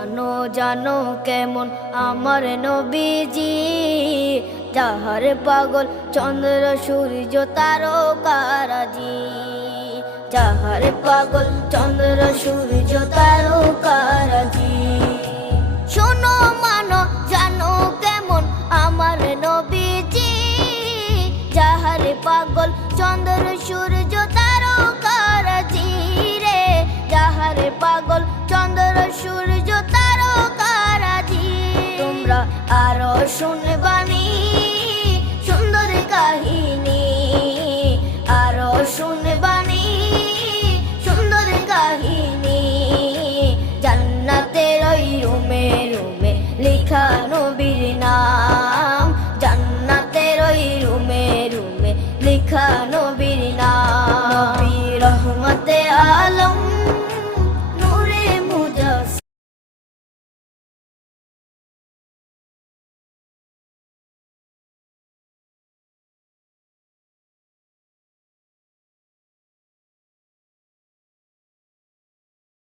জানো জানো কেমন আমার নবীজি, যাহার পাগল চন্দ্র সূর্য তারকারাজি, যাহার পাগল চন্দ্র সূর্য তারকারাজি। শোনো মানো জানো কেমন আমার নবীজি, যাহার পাগল চন্দ্র সূর্য তারকারাজি রে, যাহার পাগল চন্দ্র সূর্য তারকারাজি। তোমরা আরো শুনে